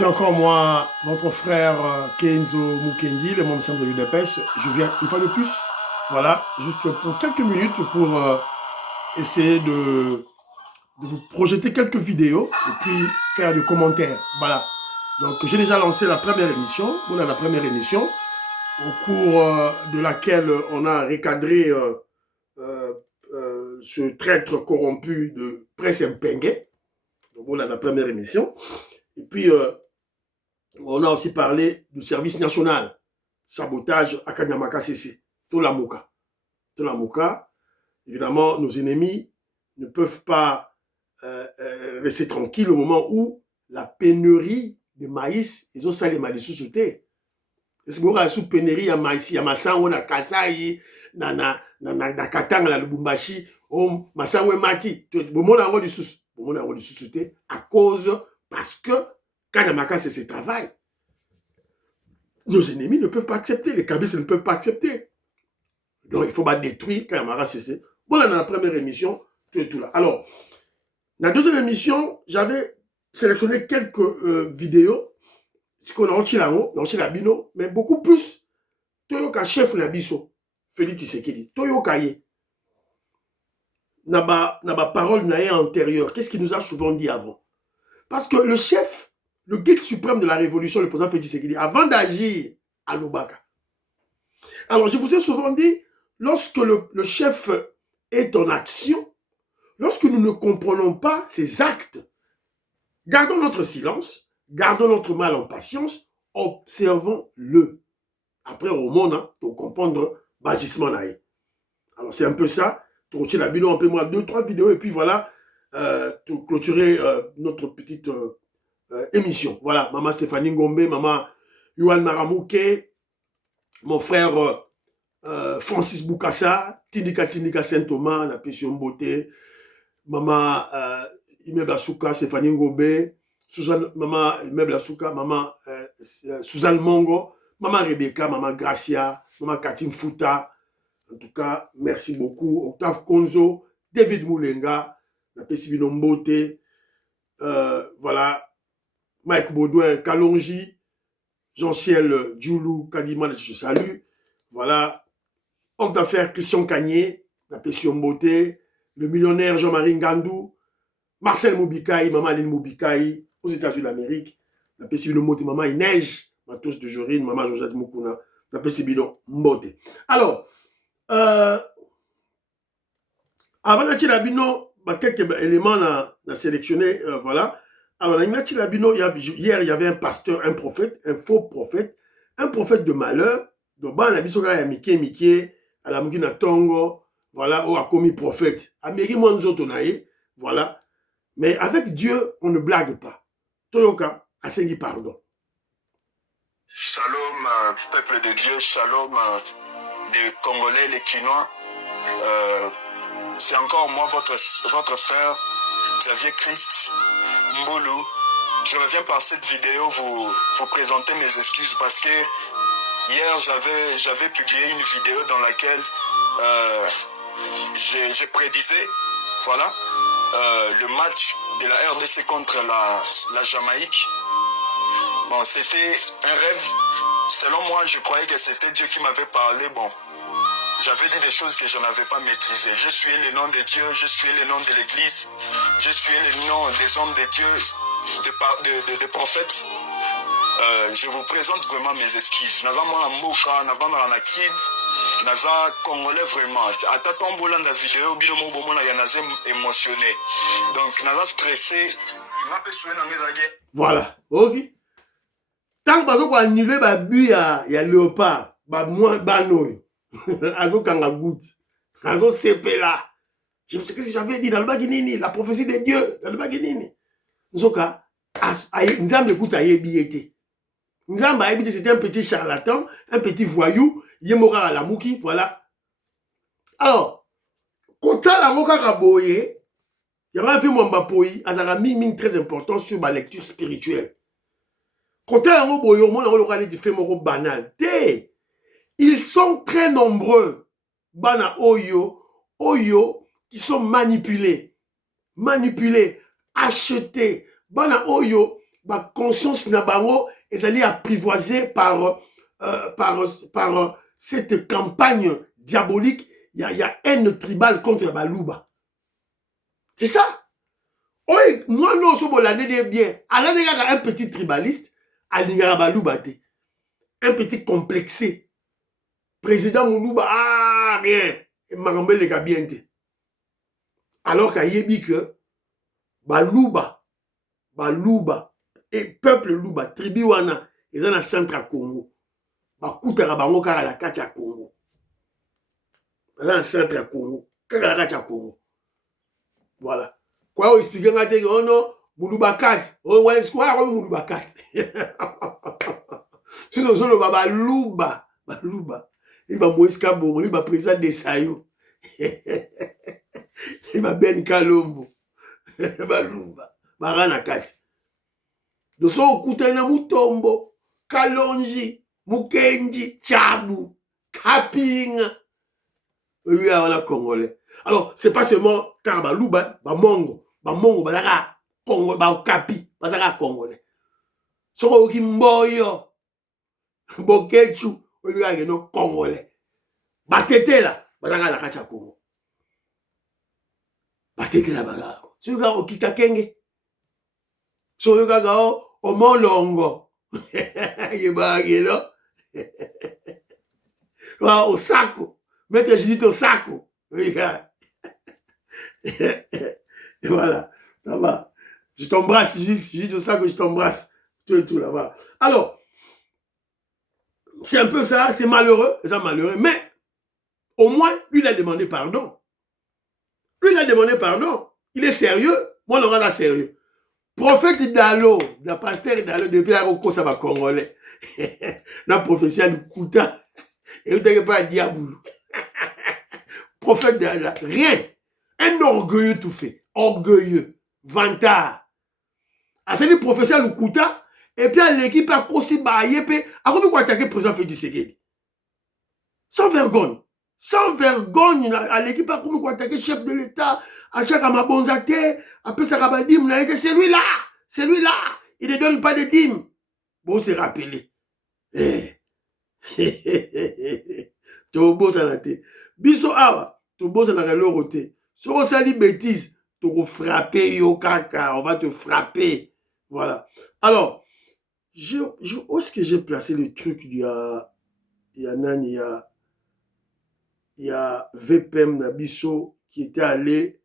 C'est encore moi, votre frère Kenzo Mukendi, le membre de l'UDPS. Je viens une fois de plus, voilà, juste pour quelques minutes pour essayer de vous projeter quelques vidéos et puis faire des commentaires. Voilà. Donc j'ai déjà lancé la première émission, voilà la première émission, au cours de laquelle on a recadré euh, ce traître corrompu de Presse Mpengue. Donc voilà la première émission. Et puis on a aussi parlé du service national, sabotage à Kanyamaka CC, Tolamuka. Tolamuka, évidemment, nos ennemis ne peuvent pas rester tranquilles au moment où la pénurie de maïs, ils ont ça les maïs sous-sautés. Est-ce qu'il y a une pénurie de maïs, il y a Massango, na Kasai, na Katanga, na Lubumbashi, Massango et Mati. Bon, on a du sous-sauté à cause, parce que Kanyamaka CC travaille. Nos ennemis ne peuvent pas accepter, les cabistes ne peuvent pas accepter. Donc, il faut pas détruire Kanyamaka CC. Voilà, dans la première émission, tout là. Alors, dans la deuxième émission, j'avais sélectionné quelques vidéos, ce qu'on a en Chilabino, mais beaucoup plus. Toyoka chef Nabiso, Félix Tshisekedi, Toyoka ye. Naba parole naïe antérieure, qu'est-ce qu'il nous a souvent dit avant? Parce que le chef, le guide suprême de la révolution, le président Félix Tshisekedi, avant d'agir à Lubaka. Alors, je vous ai souvent dit, lorsque le chef est en action, lorsque nous ne comprenons pas ses actes, gardons notre silence, gardons notre mal en patience, observons-le. Après, au monde, hein, pour comprendre l'agissement. Alors, c'est un peu ça. Pour la bilan, un peu moins 2-3 vidéos, et puis voilà, pour clôturer notre petite émission. Voilà, maman Stéphanie Ngombe, maman Yuan Naramouke, mon frère Francis Boukassa, Tindika Saint-Thomas, la Pession Beauté, maman Immeuble Asuka, Stéphanie Ngombe, maman Immeuble Asuka, maman Suzanne Mongo, maman Rebecca, maman Gracia, maman Katim Fouta. En tout cas, merci beaucoup. Octave Konzo, David Moulenga, la Pesibino Mbote, voilà, Mike Baudouin, Kalonji, Jean-Ciel Djoulou, Kadima, je salue. Voilà, homme d'affaires Christian Cagné, la Pession Mbote, le millionnaire Jean-Marie Ngandou, Marcel Moubikaï, maman Aline Moubikaï, aux États-Unis d'Amérique, la Pesibino Mbote, maman Inej, Matos de Jorine, maman Josette Moukouna, la Pesibino Mbote. Alors, avant de Chilabino, quelques éléments à sélectionner, voilà. Alors, dans Chilabino, hier, il y avait un pasteur, un prophète, un faux prophète, un prophète de malheur. Donc, on a vu ça, Miké, à la Mugina Tongo, voilà, ou a commis prophète. Amérique, moi, nous autres, voilà. Mais avec Dieu, on ne blague pas. Toyoka, Assengi, pardon. Shalom, peuple de Dieu, shalom, les Congolais, les Quinois. C'est encore moi, votre frère, Xavier Christ Mboulou. Je reviens par cette vidéo vous présenter mes excuses parce que hier, j'avais publié une vidéo dans laquelle je prédisais, voilà, le match de la RDC contre la Jamaïque. Bon, c'était un rêve. Selon moi, je croyais que c'était Dieu qui m'avait parlé. Bon, j'avais dit des choses que je n'avais pas maîtrisées. Je suis le nom de Dieu, je suis le nom de l'Église, je suis le nom des hommes de Dieu, des prophètes. Je vous présente vraiment mes excuses. Naza mwana mboka, navanda na kid, naza congolais vraiment. Ata tombola na vidéo, bino mo bomona ya naza émotionné. Donc naza stressé. Voilà, ok. Tant que vous annulez le but à Léopard, banoy, azo kangagout, azo sepela. Je sais ce que j'avais dit dans le Baguinini, la prophétie de Dieu, dans le Baguinini. Nzoka, Nzambe écoute à Yebiété. Nzambe Yebiété, c'était un petit charlatan, un petit voyou, Yemora à la Mouki, voilà. Alors, quand la Moka Raboye, il y a un peu mon bapoyi, a mis très important sur ma lecture spirituelle. Quand banal. Ils sont très nombreux. Bana Oyo, qui sont manipulés, achetés. Bana Oyo, ma conscience na bango ezali apprivoisée par cette campagne diabolique. Il y a haine tribale contre Balouba. C'est ça. Oui, moi non, je me bien. Alors, il y a un petit tribaliste, Alingara Balouba, un petit complexé. Président Moulouba, ah, rien. Et Marambel les gabiente. Alors qu'il y a que Balouba, et peuple Louba, tribu wana, ils ont un centre à Congo. Bakutara bango kaka la kati à Congo. Ils ont un centre à Congo. Kaka la kati à Congo. Voilà. Quoi, on explique nga te, oh non, Moulouba 4. Oh, ouais, c'est quoi, Moulouba 4? Si nous sommes Balouba, il va Moïska Bongo, il va président de Sayo. Il va Ben Kalombo. Balouba, Barana 4. Nous sommes au Koutana Moutombo, Kalonji, Mukenji, Tchabou, Kapinga. Oui, on a Congolais. Alors, c'est pas seulement car Balouba, Bamongo, Bazaka, Congo, Bakapi, Bazaka Congolais. Soko Kimboyo, Bokechu, oui, non Congolais. Batete là, Bazaka la Kacha Congo. Batete là, Bazaka. Tu regardes au Kitakenge. Tu regardes au Molongo. Yebagelo. Au Sako. Maître Judith au Sako. Regarde. Et voilà. Ça va. Je t'embrasse, Judith au Sako, je t'embrasse. Tout et tout là-bas. Alors, c'est un peu ça, c'est malheureux, mais au moins, lui, il a demandé pardon. Lui, il a demandé pardon. Il est sérieux. Moi, on aura sérieux. Prophète Dalo, la pasteur Dalo, depuis à Roko, ça va congolais. La prophétie du Kouta. Et vous n'avez pas Diaboulou. Prophète Dalo, rien. Un orgueilleux tout fait. Orgueilleux. Vantard. Ah, c'est le professeur du Kouta. Et puis, l'équipe a aussi baillé. A combien quoi attaquer le président Félix Tshisekedi? Sans vergogne. Sans vergogne. À l'équipe a combien quoi attaquer le chef de l'État. À chaque Amabonzate. Après, ça va dire, c'est lui-là. C'est lui-là. Il ne donne pas de dîmes. Bon, c'est rappelé. Tobo sanate. Biso awa. Tobo sanate l'oroté. Si on s'allie bêtise, tu vas frapper, yo kaka. On va te frapper. Voilà. Alors, où est-ce que j'ai placé le truc? Il y a VPM Nabiso qui était allé.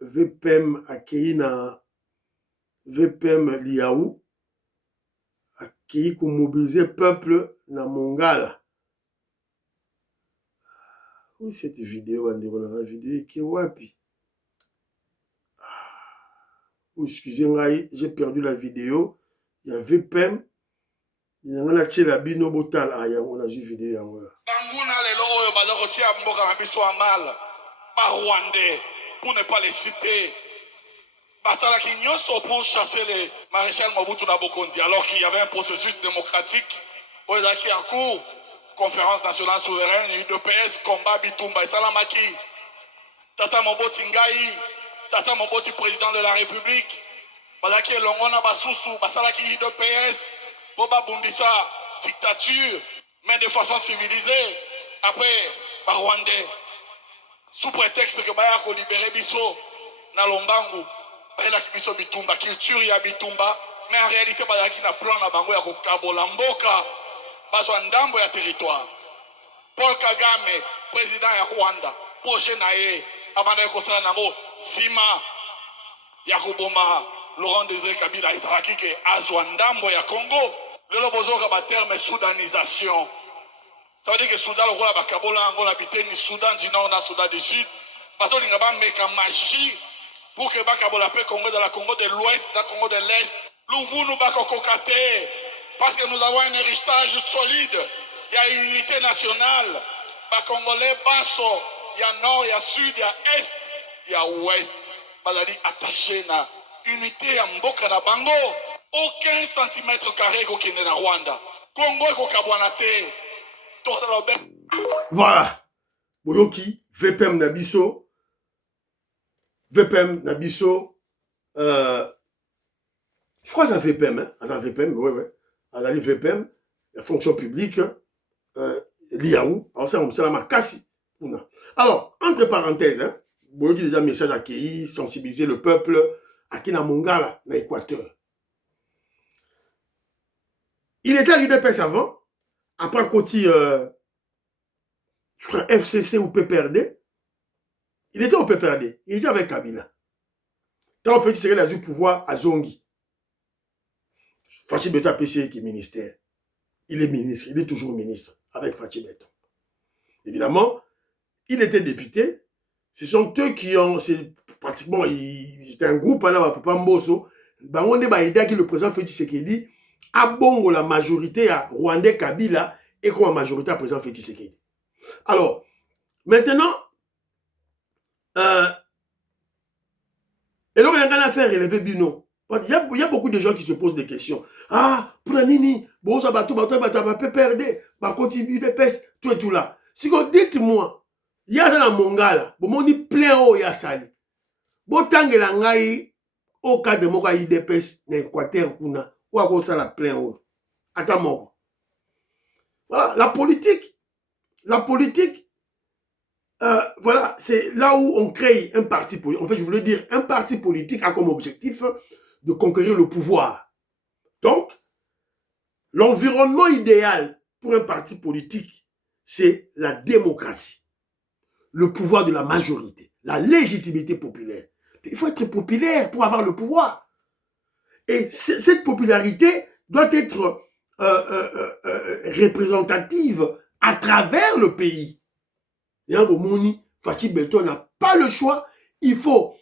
VPM accueilli na VPM Liaou. Accueilli pour mobiliser peuple na Mongala. Oui, cette vidéo, on a une vidéo qui est wapi. Excusez-moi, j'ai perdu la vidéo. Il y a VPM. Il y a un acheté la bino botal. Ah, on a vu vidéo. Banguna lelo oyo baza kotia mboka na biso amal. Ba Rwandais, pour ne pas les citer. Basalaki nyonso pour chasser les maréchal Mobutu na Bokondi, alors qu'il y avait un processus démocratique. Oezaki en cours, conférence nationale souveraine, UDPS, combat Bitumba et Salamaki. Tata Moboti Ngai, Tata Moboti président de la République. Bazaki Longona Basusu, Basalaki UDPS, Boba Bundisa, dictature, mais de façon civilisée. Après, par Rwandais, sous prétexte que Bayako libéré Bisso, na Lombangu, Bayaki Bisso Bitumba, culture ya Bitumba, mais en réalité, Bayaki na plan na bango ya Kabola Mboka, Bazwa Ndambo ya territoire. Paul Kagame, président ya Rwanda, projet nae, Abana Kosala Nango, Sima, Yakoboma, Laurent Désiré Kabila, Israki ke Azwa Ndambo ya Congo. Le bozoka ba terme soudanisation. Ça veut dire que Soudan, le roi de Kabola, on habite ni Soudan du Nord, ni Soudan du Sud. Parce qu'on a une magie pour que Bakabola paix Congo dans la Congo de l'Ouest, dans la Congo de l'Est. L'ouvou nous bakokokate. Parce que nous avons un héritage solide. Il y a une unité nationale. Bakongolais, Basso, il y a Nord, il y a Sud, il y a Est, il y a Ouest. Bazali attaché na unité à Mboka na Bango. Aucun centimètre carré qui est dans Rwanda. Congo est Kabwanate. Voilà. Boyoki, VPM Nabiso. VPM Nabiso. Je crois que ça fait PEM, hein? Ça fait PEM, oui, oui. Ça fait PEM, la fonction publique, l'IAU, alors ça, on sait la marque. Alors, entre parenthèses, hein, vous voyez déjà un message accueilli, sensibiliser le peuple, à Kinamongala, dans l'Équateur. Il était à l'UDPS avant, après côté, je crois, FCC ou PPRD. Il était au PPRD, il était avec Kabila. Quand on fait tirer la du pouvoir à Zongi, Fachi Beto a PC qui est ministère. Il est ministre, il est toujours ministre avec Fachi Beto. Évidemment, il était député. Ce sont eux qui ont, c'est pratiquement, c'était un groupe, là, Papa Mbosso. On est aidé que le président Félix Tshisekedi a bon la majorité à Rwandais Kabila et comme la majorité à président Félix Tshisekedi. Alors, maintenant, et là, on a à faire relever Bino. Il y a beaucoup de gens qui se posent des questions. Ah, pour la nini, bon, ça va tout, va perdre, va continuer de peste, tout et tout là. Si vous dites-moi, il y a dans Mongala, bon, on dit plein haut, il y a sali. Bon, tant que l'angaï, au cas de Moka, il dépêche, l'Équateur, ou à cause de la plein haut. Attends, voilà, la politique, voilà, c'est là où on crée un parti politique. En fait, je voulais dire, un parti politique a comme objectif de conquérir le pouvoir. Donc, l'environnement idéal pour un parti politique, c'est la démocratie, le pouvoir de la majorité, la légitimité populaire. Il faut être populaire pour avoir le pouvoir. Et cette popularité doit être représentative à travers le pays. Fachi Beto n'a pas le choix. Il faut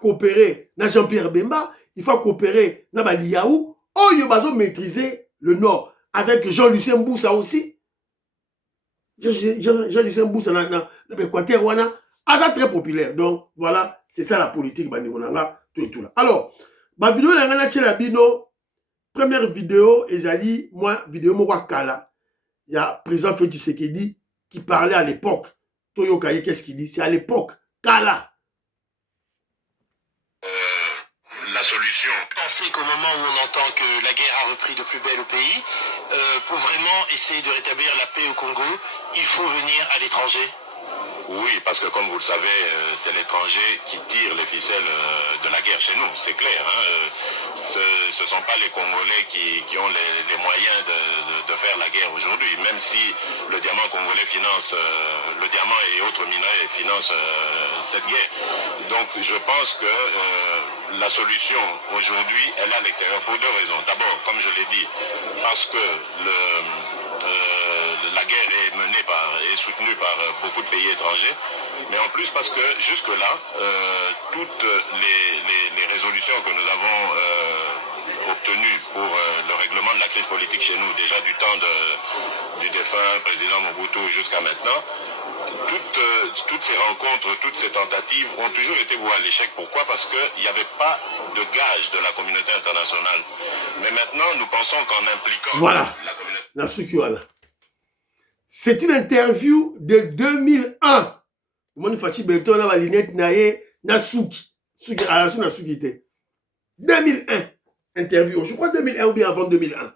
coopérer avec Jean-Pierre Bemba, il faut coopérer avec Liaou. Oh, il va maîtriser le Nord avec Jean-Lucien Mboussa aussi. Jean-Lucien Mboussa dans l'Équateur, c'est très populaire. Donc, voilà, c'est ça la politique. Tout là. Alors, ma vidéo, première vidéo, Ezali, moi, vidéo, moi, Kala. Il y a président Félix Tshisekedi qui parlait à l'époque. Toyo Kaye, qu'est-ce qu'il dit? C'est à l'époque. Kala. La solution. Pensez qu'au moment où on entend que la guerre a repris de plus belle au pays, pour vraiment essayer de rétablir la paix au Congo, il faut venir à l'étranger. Oui, parce que comme vous le savez, c'est l'étranger qui tire les ficelles de la guerre chez nous, c'est clair. Hein, ce ne sont pas les Congolais qui ont les moyens de faire la guerre aujourd'hui, même si le diamant congolais finance, le diamant et autres minerais financent cette guerre. Donc je pense que la solution aujourd'hui, elle est à l'extérieur pour deux raisons. D'abord, comme je l'ai dit, parce que la guerre est menée et soutenue par beaucoup de pays étrangers, mais en plus parce que jusque-là, toutes les résolutions que nous avons obtenues pour le règlement de la crise politique chez nous, déjà du temps du défunt président Mobutu jusqu'à maintenant, toutes ces rencontres, toutes ces tentatives ont toujours été vouées à l'échec. Pourquoi? Parce qu'il n'y avait pas de gage de la communauté internationale. Mais maintenant, nous pensons qu'en impliquant la communauté... C'est une interview de 2001. Mon Fachi Beto na ba lunette na ye na Suki. Suki à la Suki était 2001 interview. Je crois 2001 ou bien avant 2001.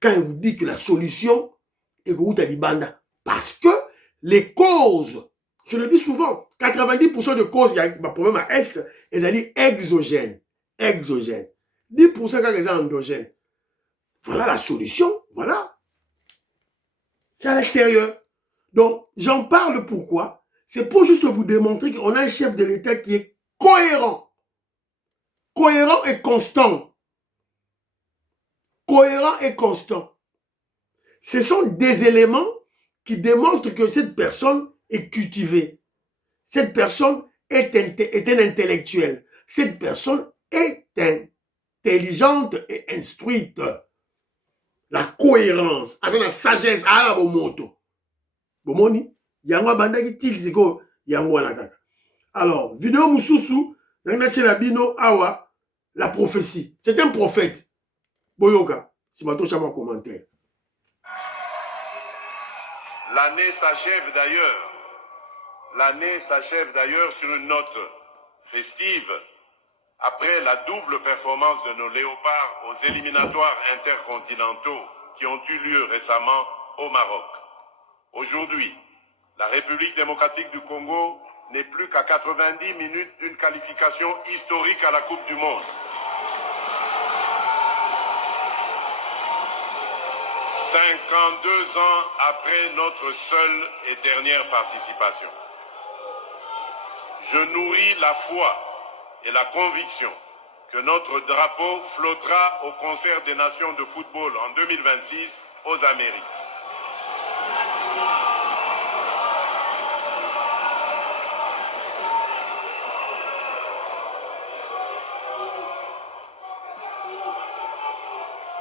Quand il vous dit que la solution est que Libanda, parce que les causes, je le dis souvent, 90% de causes, il y a un problème à Est, elles allaient exogènes. 10% quand elles sont endogènes. Voilà la solution, voilà. C'est à l'extérieur. Donc, j'en parle pourquoi? C'est pour juste vous démontrer qu'on a un chef de l'État qui est cohérent. Cohérent et constant. Cohérent et constant. Ce sont des éléments qui démontrent que cette personne est cultivée. Cette personne est un intellectuel. Cette personne est intelligente et instruite. La cohérence, avec la sagesse, à la moto. Bomoni, yangwa bandaki tilsiko yangwa na kaka. Alors, vidéo mususu, nangna bino awa, la prophétie. C'est un prophète. Boyoka, si ma touche à mon commentaire. L'année s'achève d'ailleurs. L'année s'achève d'ailleurs sur une note festive après la double performance de nos léopards aux éliminatoires intercontinentaux qui ont eu lieu récemment au Maroc. Aujourd'hui, la République démocratique du Congo n'est plus qu'à 90 minutes d'une qualification historique à la Coupe du Monde. 52 ans après notre seule et dernière participation. Je nourris la foi et la conviction que notre drapeau flottera au concert des nations de football en 2026 aux Amériques.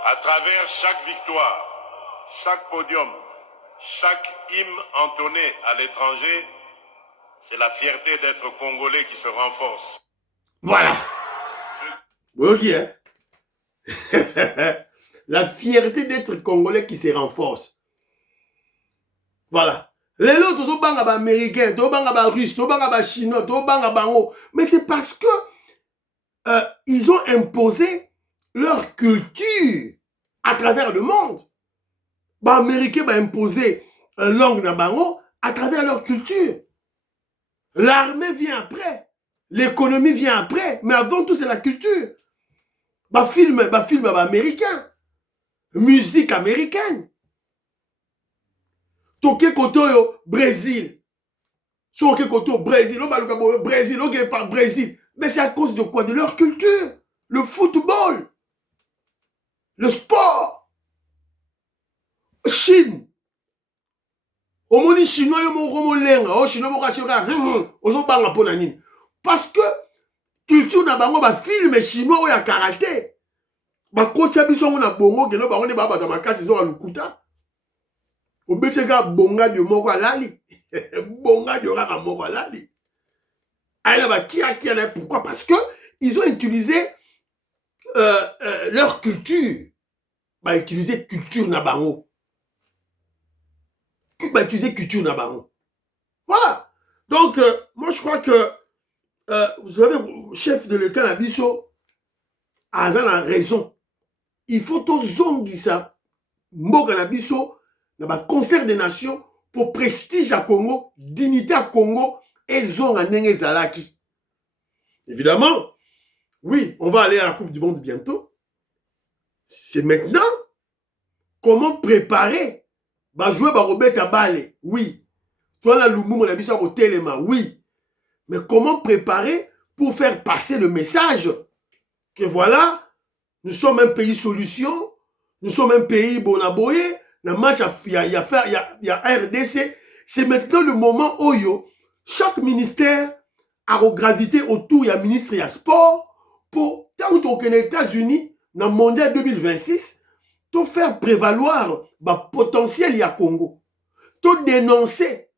À travers chaque victoire, chaque podium, chaque hymne entonné à l'étranger, c'est la fierté d'être Congolais qui se renforce. Voilà. Ok. Hein? La fierté d'être Congolais qui se renforce. Voilà. Les autres, ils sont américains, ils sont russes, ils sont chinois, ils sont. Mais c'est parce que ils ont imposé leur culture à travers le monde. Les Américains ont imposé une langue na bango à travers leur culture. L'armée vient après. L'économie vient après. Mais avant tout, c'est la culture. Film américain. Musique américaine. Toke koto Brésil. Toke koto Brésil. Brésil. Brésil. Mais c'est à cause de quoi? De leur culture. Le football. Le sport. Chine. Omoni chinois yo mo lenga, o chinois mo kashira. Ozo banga pona nini? Parce que culture na bango ba film chinois o ya karaté. Ba kocha biso na bongo gelo bango ne ba ba makasi zo alukuta. Obeteka bonga de moko alali. Bonga de raka moko alali. Aïla ba kia na pourquoi? Parce que ils ont utilisé leur culture. Ba utiliser culture na bango. Bah, utiliser culture na bango. Voilà. Donc, moi, je crois que vous savez, chef de l'État Nabiso a raison. Il faut tout zongisa mboka Nabiso dans le concert des nations pour prestige à Congo, dignité à Congo et zonga nenge zalaki. Évidemment, oui, on va aller à la Coupe du Monde bientôt. C'est maintenant comment préparer. Bah jouer bah Robert Kabale, oui. Toi la Lumumba la bisa au téléma, oui. Mais comment préparer pour faire passer le message que voilà, nous sommes un pays solution, nous sommes un pays bonaboye, le match il y a RDC, c'est maintenant le moment où chaque ministère a gravité autour, il y a ministre, il y a sport, pour tant que les États-Unis, dans le mondial 2026, tout faire prévaloir le potentiel y a Congo. Tout dénoncer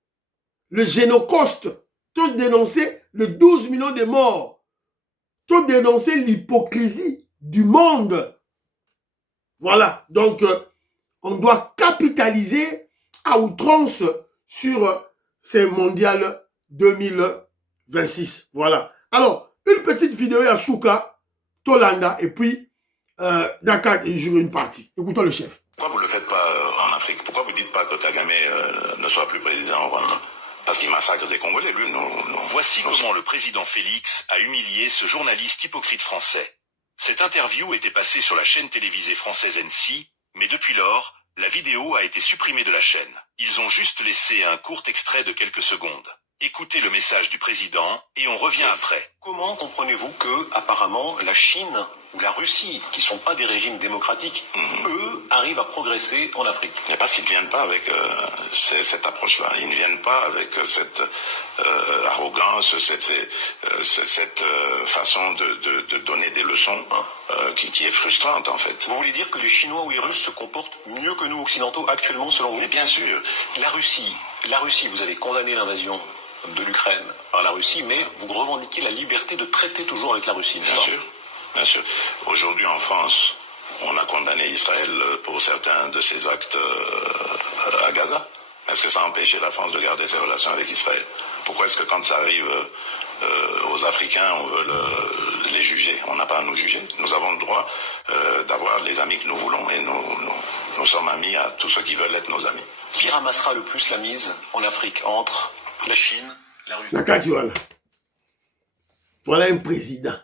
le génocoste. Tout dénoncer le 12 millions de morts. Tout dénoncer l'hypocrisie du monde. Voilà. Donc, on doit capitaliser à outrance sur ces mondiales 2026. Voilà. Alors, une petite vidéo à Souka, Tolanda, et puis Dakar et une partie. Écoutons le chef. Pourquoi vous ne le faites pas en Afrique? Pourquoi vous ne dites pas que Kagame ne soit plus président en Rwanda? Parce qu'il massacre des Congolais, lui. Voici comment le président Félix a humilié ce journaliste hypocrite français. Cette interview était passée sur la chaîne télévisée française NC, mais depuis lors, la vidéo a été supprimée de la chaîne. Ils ont juste laissé un court extrait de quelques secondes. Écoutez le message du président et on revient après. Comment comprenez-vous que, apparemment, la Chine ou la Russie, qui ne sont pas des régimes démocratiques, eux, arrivent à progresser en Afrique? Mais parce qu'ils ne viennent pas avec cette approche-là. Ils ne viennent pas avec cette arrogance, cette façon de donner des leçons qui est frustrante, en fait. Vous voulez dire que les Chinois ou les Russes se comportent mieux que nous, Occidentaux, actuellement, selon vous? Mais bien sûr. La Russie, vous avez condamné l'invasion de l'Ukraine par la Russie, mais vous revendiquez la liberté de traiter toujours avec la Russie, bien sûr, bien sûr. Aujourd'hui en France, on a condamné Israël pour certains de ses actes à Gaza. Est-ce que ça a empêché la France de garder ses relations avec Israël? Pourquoi est-ce que quand ça arrive aux Africains, on veut les juger? On n'a pas à nous juger. Nous avons le droit d'avoir les amis que nous voulons et nous sommes amis à tous ceux qui veulent être nos amis. Qui ramassera le plus la mise en Afrique entre la Chine, la Russie? Nakati voilà. Voilà un président.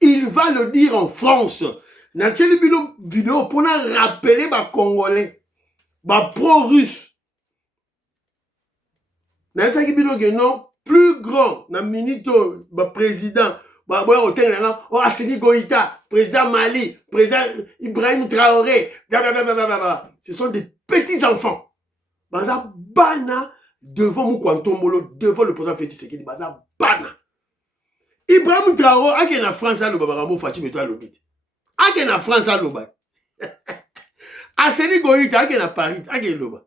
Il va le dire en France. Dans cette vidéo, pour rappeler les Congolais, les pro-russes. Dans cette vidéo, non, plus grand, dans minute, le président, Assimi Goïta, président Mali, président Ibrahim Traoré, ce sont des petits enfants. Baza bana devant Moukwantombolo, devant le président Félix Tshisekedi, baza bana. Ibrahim Traoré, a en France, a l'obaba, Fatim et toi l'obit. A en France, a l'obaba. Assimi Goïta, a en Paris, a l'obaba.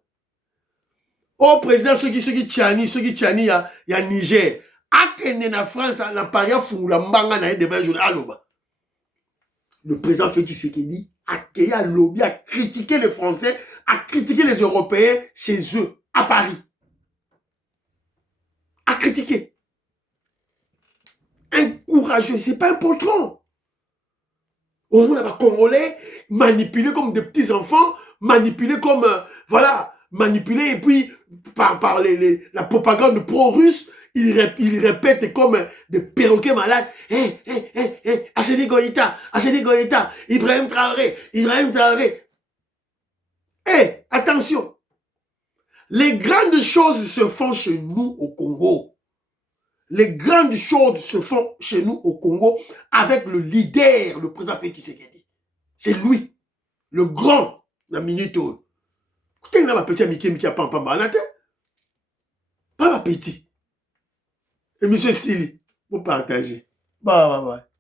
Au président, ceux qui tchani, il y a Niger. Akene na France, na Paris, la mbanga na devant journée à l'oba. Le président Félix Tshisekedi a créé un lobby, a critiqué les Français, a critiqué les Européens chez eux, à Paris. A critiqué. Un courageux, c'est pas un poltron. On a des Congolais manipulés comme des petits enfants, manipulés comme, voilà, manipulés et puis par la propagande pro-russe, ils répètent comme des perroquets malades. Assimi Goïta, Ibrahim Traoré. Attention. Les grandes choses se font chez nous au Congo. Les grandes choses se font chez nous au Congo avec le leader, le président Félix Tshisekedi. C'est lui, le grand, la minute. Écoutez, là, ma petite Mickey a pas ma petit. Et monsieur Sili, vous partagez. Bye.